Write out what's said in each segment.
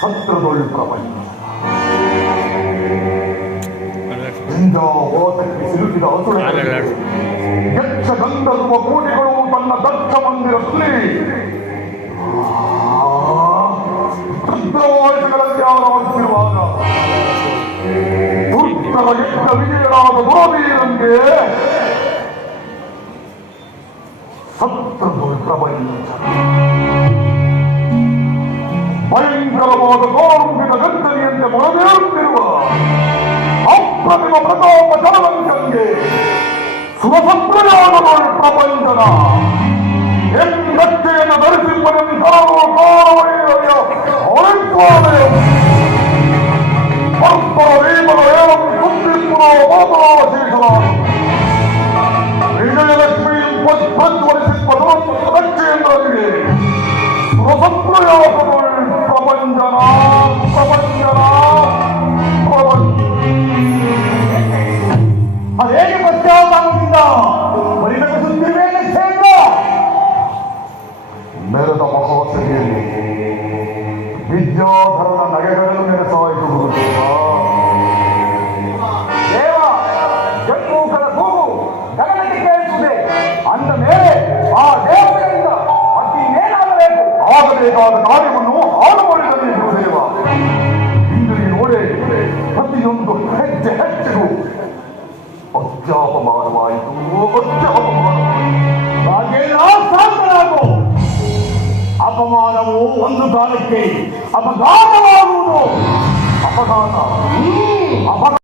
ಹತ್ತಿರದೊಳ್ಳು ಪ್ರಪಂಚ ಬೀಜ ಸಿಲುಕಿದ ಕೋಟಿಗಳು ತನ್ನ ದಕ್ಷ ಮಂದಿರದಲ್ಲಿ ರುದ್ರವಾಯಿತಗಳಲ್ಲಿ ಆರಾಧಿಸಿರುವಾಗ ದುರ್ಗವ ಎಷ್ಟ ವಿಜಯರಾದ ಗೋವಿಯರಂಗೆ സുഖസമ്പന്നമാകുന്നവർ പ്രപഞ്ചന എന്ന് ദർശിപ്പനും വിജയലക്ഷ്മിയും പ്രജ്വലിപ്പതും സുഖസമ്പ്രയോഗം ಪ್ರತಿಯೊಂದು ಹೆಜ್ಜೆ ಹೆಜ್ಜೆಗೂ ಅತ್ಯಾಪಮಾನವಾಯಿತು ಅತ್ಯಾಪಮಾನವಾಯಿತು ಅಪಮಾನವು ಒಂದು ಕಾಲಕ್ಕೆ ಅಪಘಾತವಾಗುವುದು. ಅಪಘಾತ. ಅಪಘಾತ.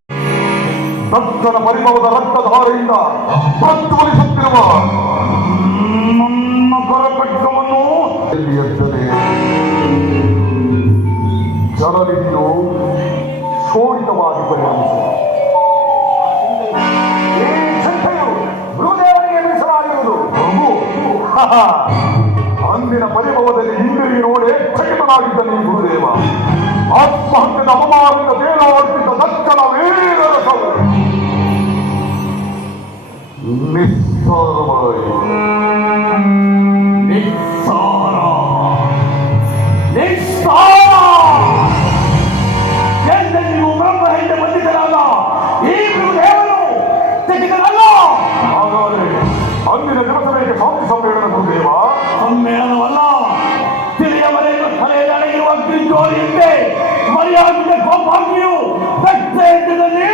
ಭಕ್ತನ ಪರಿಮಳದ ರಕ್ತಧಾರೆಯಿಂದ ಪ್ರಜ್ವಲಿಸುತ್ತಿರುವ ಅಂದಿನ ಪರಿಭವದಲ್ಲಿ ಹಿಂದಿರಿ ನೋಡೆ ಚಕಿತನಾಗಿದ್ದ ಗುರುದೇವ. ಆತ್ಮಹತ್ಯದ ಅವಮಾನದ ಬೇರಾರ್ಪಿತ ದಕ್ಕನ ವೇಗರಸವು ನಿಸ್ಸಾರವಾಗಿ. é verdadeiro.